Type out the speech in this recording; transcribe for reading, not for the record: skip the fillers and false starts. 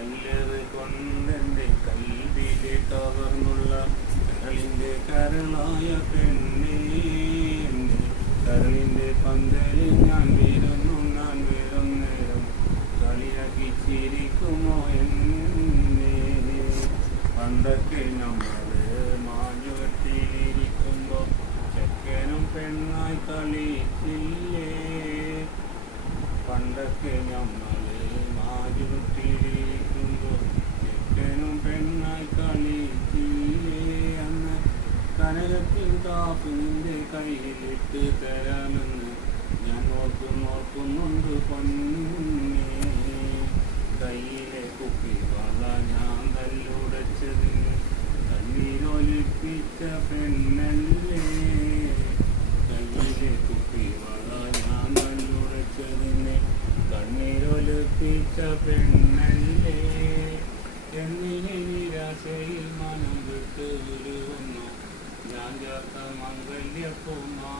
കല്ലേറ് കൊണ്ടെൻ്റെ കൽവിലെ കവർന്നുള്ള കരളിൻ്റെ കരളായ പെണ്ണേ, കരളിൻ്റെ പന്തലിൽ ഞാൻ വരുന്നുണ്ണാൻ വരും നേരം കളിയാക്കി ചിരിക്കുമോ എന്നെ? പണ്ടൊക്കെ നമ്മള് മാഞ്ഞുകെട്ടിയിരിക്കുമ്പോ ചെക്കനും പെണ്ണായി കളിച്ചില്ലേ? പണ്ടൊക്കെ നമ്മള് മാഞ്ഞുകെട്ടിയിരിക്കുമ്പോ ചെക്കനും പെണ്ണായി കളിച്ചില്ലേ? അന്ന് കനകത്തിൻ കാപ്പ് നിന്റെ കയ്യിലിട്ട് തരാമെന്ന് ഞാൻ ഓർക്കുന്നുണ്ട് പൊന്നേ. കയ്യിലെ കുപ്പി വള ഞാൻ തല്ലുടച്ചതിന് കണ്ണീരൊലിപ്പിച്ച പെണ്ണല്ലേ? കയ്യിലെ കുപ്പി വള ഞാൻ തല്ലുടച്ചതിന് കണ്ണീരൊലിപ്പിച്ച പെണ്ണല്ലേ? എന്നിനി നിരാശയിൽ മനം വിട്ട് ഉരുകുന്നു ഞാൻ ചേർത്ത മംഗല്യപ്പുമാ.